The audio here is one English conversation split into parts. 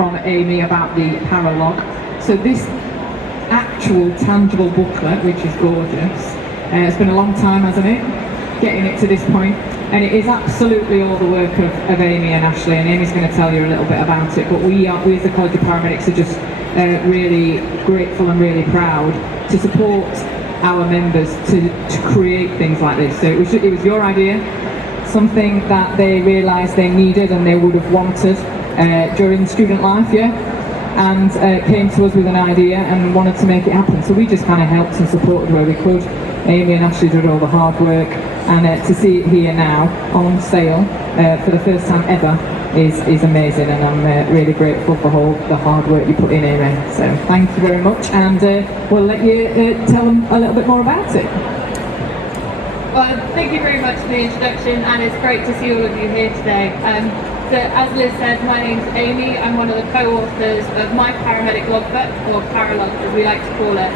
from Amy about the ParaLog. So this actual tangible booklet, which is gorgeous, it's been a long time, hasn't it, getting it to this point, and it is absolutely all the work of Amy and Ashley, and Amy's going to tell you a little bit about it, but we as the College of Paramedics are just really grateful and really proud to support our members to create things like this. So it was your idea, something that they realised they needed and they would have wanted during student life, and came to us with an idea and wanted to make it happen. So we just kind of helped and supported where we could. Amy and Ashley did all the hard work, and to see it here now on sale for the first time ever is amazing, and I'm really grateful for all the hard work you put in, Amy. So thank you very much, and we'll let you tell them a little bit more about it. Well, thank you very much for the introduction, and it's great to see all of you here today. So as Liz said, my name's Amy. I'm one of the co-authors of My Paramedic Logbook, or ParaLog as we like to call it.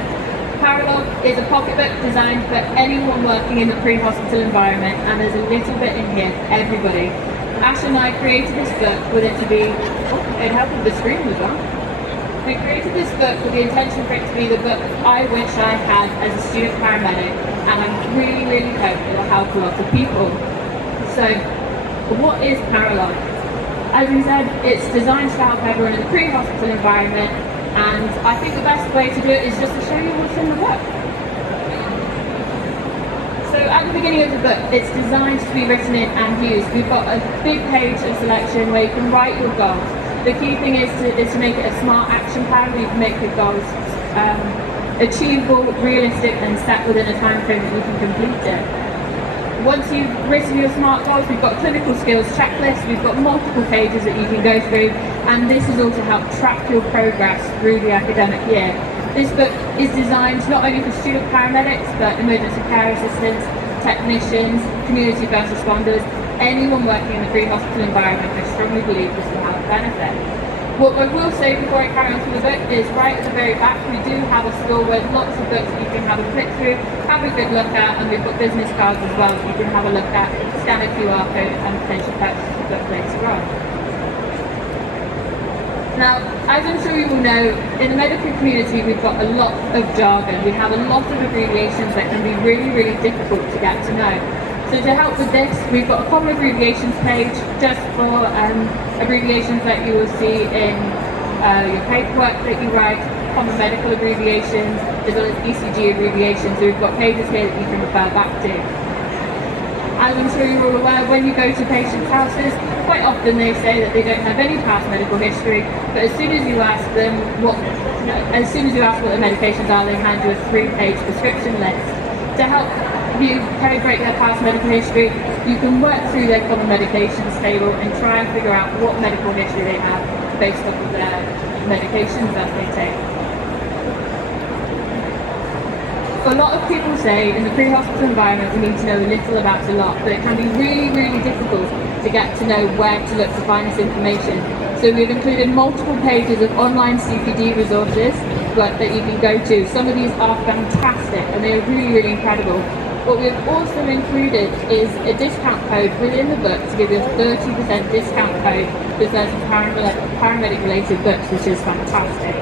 ParaLog is a pocketbook designed for anyone working in the pre-hospital environment, and there's a little bit in here for everybody. Ash and I created this book with it to be, it helped with the screen as well. We created this book with the intention for it to be the book I wish I had as a student paramedic, and I really, really hope it will help a lot of people. So, what is ParaLog? As we said, it's designed to help everyone in the pre-hospital environment, and I think the best way to do it is just to show you what's in the book. So at the beginning of the book, it's designed to be written in and used. We've got a big page of selection where you can write your goals. The key thing is to make it a smart action plan where you can make your goals achievable, realistic, and set within a time frame that you can complete it. Once you've written your SMART goals, we've got clinical skills checklist, we've got multiple pages that you can go through, and this is all to help track your progress through the academic year. This book is designed not only for student paramedics, but emergency care assistants, technicians, community first responders, anyone working in the pre-hospital environment. I strongly believe this will have a benefit. What I will say before I carry on through the book is right at the very back we do have a store with lots of books that you can have a flick through, have a good look at, and we've got business cards as well that you can have a look at, scan a QR code and potentially purchase the book later on. Now, as I'm sure you will know, in the medical community we've got a lot of jargon. We have a lot of abbreviations that can be really, really difficult to get to know. So to help with this, we've got a common abbreviations page just for abbreviations that you will see in your paperwork that you write, common medical abbreviations, as well as ECG abbreviations. So we've got pages here that you can refer back to. As I'm sure you're all aware, when you go to patients' houses, quite often they say that they don't have any past medical history, but as soon as you ask them what the medications are, they hand you a 3-page prescription list. To help you calibrate their past medical history, you can work through their common medications table and try and figure out what medical history they have based off of their medications that they take. A lot of people say in the pre-hospital environment we need to know a little about a lot, but it can be really, really difficult to get to know where to look to find this information. So we've included multiple pages of online CPD resources that you can go to. Some of these are fantastic and they are really, really incredible. What we've also included is a discount code within the book to give you a 30% discount code for certain paramedic related books, which is fantastic.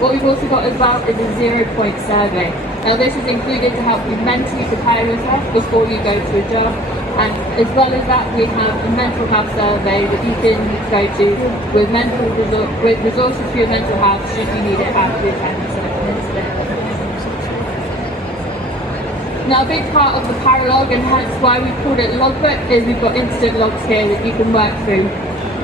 What we've also got as well is a 0-point survey. Now this is included to help you mentally prepare yourself before you go to a job, and as well as that we have a mental health survey that you can go to with resources for your mental health should you need it after the attendance of an incident. Now a big part of the ParaLog, and hence why we called it logbook, is we've got incident logs here that you can work through.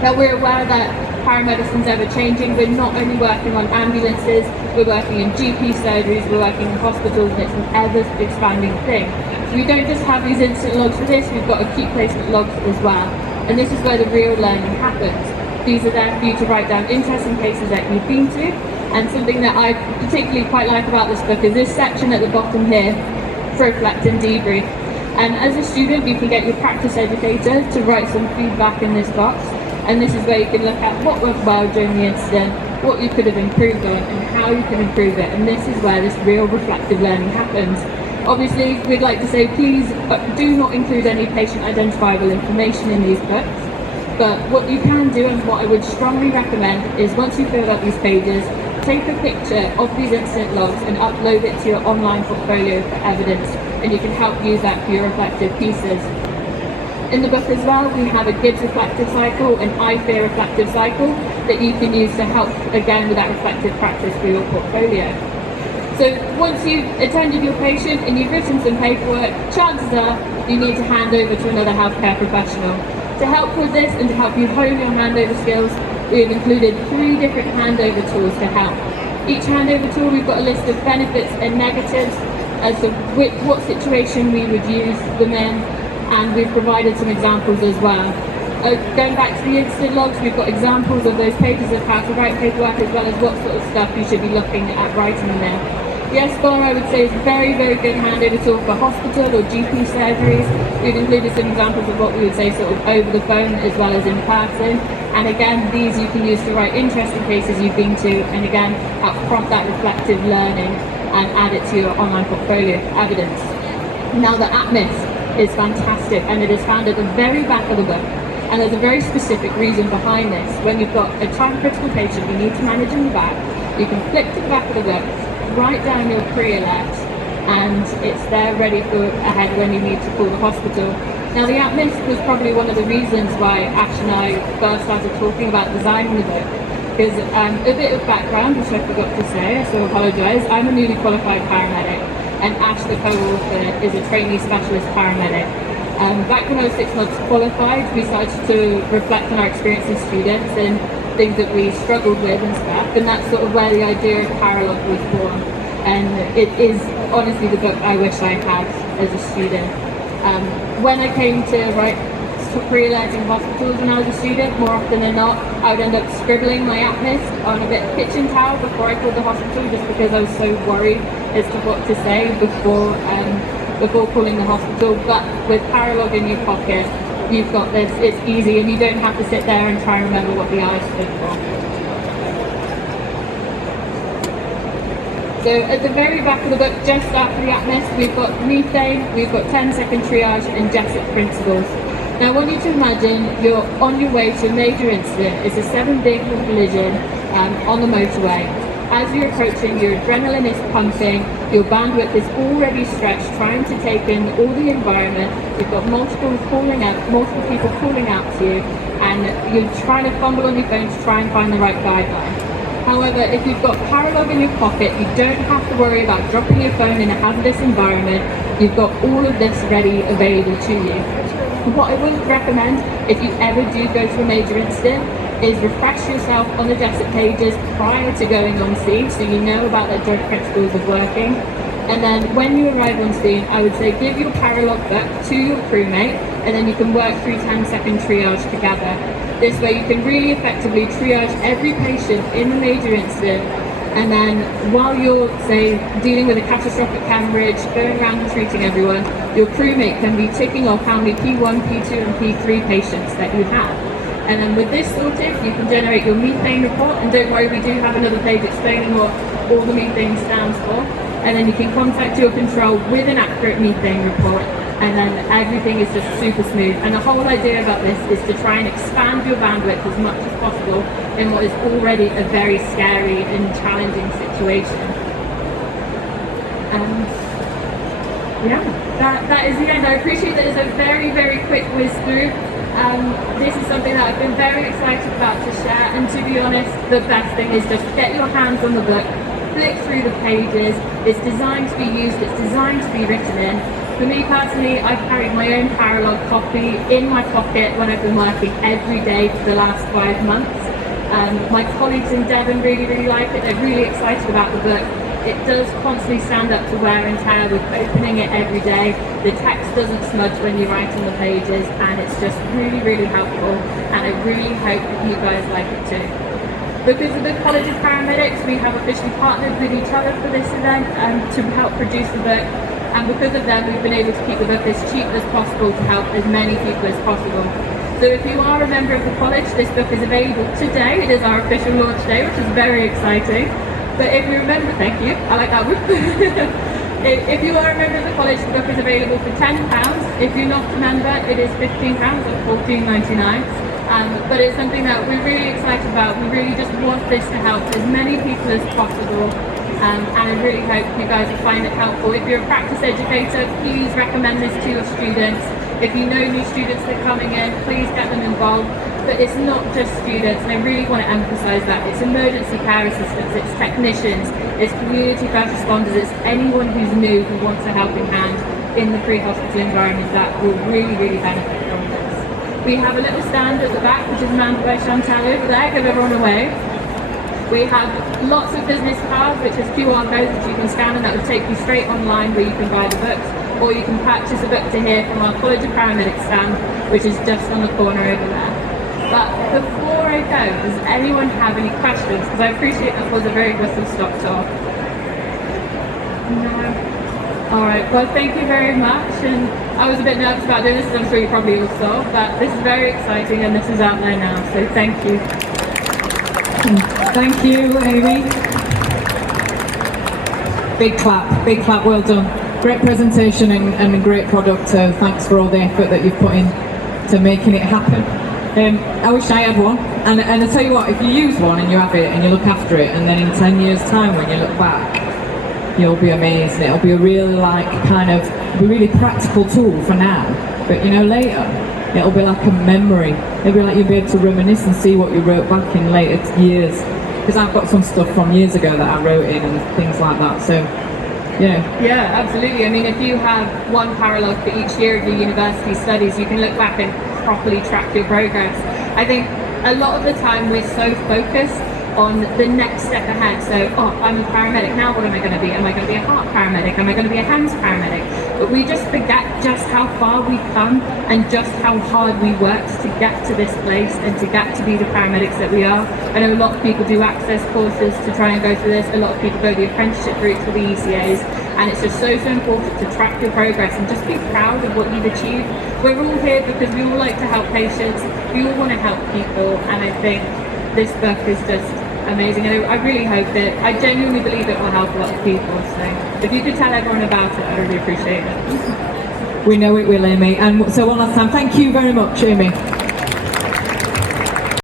Now we're aware that paramedicine's ever changing. We're not only working on ambulances, we're working in GP surgeries, we're working in hospitals, and it's an ever expanding thing. So we don't just have these instant logs for this, we've got acute placement logs as well. And this is where the real learning happens. These are there for you to write down interesting cases that you've been to, and something that I particularly quite like about this book is this section at the bottom here, reflect and debrief. And as a student you can get your practice educator to write some feedback in this box, and this is where you can look at what went well during the incident, what you could have improved on, and how you can improve it. And this is where this real reflective learning happens. Obviously we'd like to say please do not include any patient identifiable information in these books. But what you can do, and what I would strongly recommend, is once you fill out these pages, take a picture of these incident logs and upload it to your online portfolio for evidence, and you can help use that for your reflective pieces. In the book as well, we have a Gibbs reflective cycle, an I Fear reflective cycle that you can use to help, again, with that reflective practice for your portfolio. So once you've attended your patient and you've written some paperwork, chances are you need to hand over to another healthcare professional. To help with this and to help you hone your handover skills, we've included 3 different handover tools to help. Each handover tool, we've got a list of benefits and negatives as to what situation we would use them in, and we've provided some examples as well. Going back to the incident logs, we've got examples of those pages of how to write paperwork, as well as what sort of stuff you should be looking at writing in there. The S-Bar, I would say, is a very, very good handover tool for hospital or GP surgeries. We've included some examples of what we would say sort of over the phone as well as in person. And again, these you can use to write interesting cases you've been to, and again, help prompt that reflective learning and add it to your online portfolio evidence. Now, the ATMIS is fantastic, and it is found at the very back of the book. And there's a very specific reason behind this. When you've got a time-critical patient you need to manage in the back, you can flick to the back of the book, write down your pre-alert, and it's there ready for ahead when you need to call the hospital. Now, the ATMIS was probably one of the reasons why Ash and I first started talking about designing the book. Because a bit of background, which I forgot to say, so I apologise. I'm a newly qualified paramedic, and Ash, the co-author, is a trainee specialist paramedic. Back when I was 6 months qualified, we started to reflect on our experience as students and things that we struggled with and stuff, and that's sort of where the idea of ParaLog was born. And it is honestly the book I wish I had as a student. When I came to write pre-alerting hospitals when I was a student, more often than not, I would end up scribbling my ATMIS on a bit of kitchen towel before I called the hospital, just because I was so worried as to what to say before calling the hospital. But with ParaLog in your pocket, you've got this, it's easy, and you don't have to sit there and try and remember what the I stood for. So at the very back of the book, just after the ATMIS, we've got methane, we've got 10-second triage and JESIC principles. Now I want you to imagine you're on your way to a major incident. It's a 7-vehicle collision on the motorway. As you're approaching, your adrenaline is pumping, your bandwidth is already stretched, trying to take in all the environment. You've got multiple people calling out to you, and you're trying to fumble on your phone to try and find the right guideline. However, if you've got ParaLog in your pocket, you don't have to worry about dropping your phone in a hazardous environment. You've got all of this ready, available to you. What I would recommend, if you ever do go to a major incident, is refresh yourself on the JESIC pages prior to going on scene, so you know about the joint principles of working. And then when you arrive on scene, I would say give your ParaLog book to your crewmate, and then you can work through 10-second triage together. This way you can really effectively triage every patient in the major incident, and then while you're, say, dealing with a catastrophic hemorrhage, going around and treating everyone, your crewmate can be ticking off how many P1, P2 and P3 patients that you have. And then with this sorted, you can generate your methane report, and don't worry, we do have another page explaining what all the methane stands for. And then you can contact your control with an accurate methane report, and then everything is just super smooth. And the whole idea about this is to try and expand your bandwidth as much as possible in what is already a very scary and challenging situation. And yeah, that is the end. I appreciate that it's a very, very quick whiz through. This is something that I've been very excited about to share, and to be honest, the best thing is just get your hands on the book, flick through the pages. It's designed to be used, it's designed to be written in. For me personally, I've carried my own ParaLog copy in my pocket when I've been working every day for the last 5 months. My colleagues in Devon really, really like it. They're really excited about the book. It does constantly stand up to wear and tear with opening it every day. The text doesn't smudge when you write on the pages, and it's just really, really helpful, and I really hope that you guys like it too. Because of the College of Paramedics, we have officially partnered with each other for this event to help produce the book, and because of them we've been able to keep the book as cheap as possible to help as many people as possible. So if you are a member of the college, this book is available today. It is our official launch day, which is very exciting. But if you remember, thank you, I like that one. If you are a member of the college, the book is available for £10. If you're not a member, it is £15 or £14.99. But it's something that we're really excited about. We really just want this to help as many people as possible. And I really hope you guys will find it helpful. If you're a practice educator, please recommend this to your students. If you know new students that are coming in, please get them involved. But it's not just students, and I really want to emphasise that. It's emergency care assistants, it's technicians, it's community first responders, it's anyone who's new who wants a helping hand in the pre-hospital environment that will really, really benefit from this. We have a little stand at the back, which is manned by Chantal over there. Give everyone away. We have lots of business cards, which is QR codes that you can scan, and that will take you straight online where you can buy the books, or you can purchase a book to here from our College of Paramedics stand, which is just on the corner over there. But before I go, does anyone have any questions? Because I appreciate that was a very whistle-stop tour. No. All right, well, thank you very much. And I was a bit nervous about doing this, as I'm sure you probably all saw, but this is very exciting, and this is out there now, so thank you. Thank you, Amy. Big clap, well done. Great presentation and a great product. Thanks for all the effort that you've put in to making it happen. I wish I had one, and I tell you what, if you use one and you have it and you look after it, and then in 10 years time when you look back, you'll be amazed. It'll be a really really practical tool for now, but you know, later it'll be like a memory. It'll be like you'll be able to reminisce and see what you wrote back in later years, because I've got some stuff from years ago that I wrote in and things like that, so yeah, absolutely. I mean, if you have one ParaLog for each year of your university studies, you can look back and properly track your progress. I think a lot of the time we're so focused on the next step ahead. So, I'm a paramedic, now what am I going to be? Am I going to be a heart paramedic? Am I going to be a hands paramedic? But we just forget just how far we've come and just how hard we worked to get to this place and to get to be the paramedics that we are. I know a lot of people do access courses to try and go through this. A lot of people go the apprenticeship route for the ECAs. And it's just so important to track your progress and just be proud of what you've achieved. We're all here because we all like to help patients. We all want to help people, and I think this book is just amazing. And I really hope that, I genuinely believe it will help a lot of people. So if you could tell everyone about it, I really appreciate it. We know it will, Amy. And so one last time, thank you very much, Amy.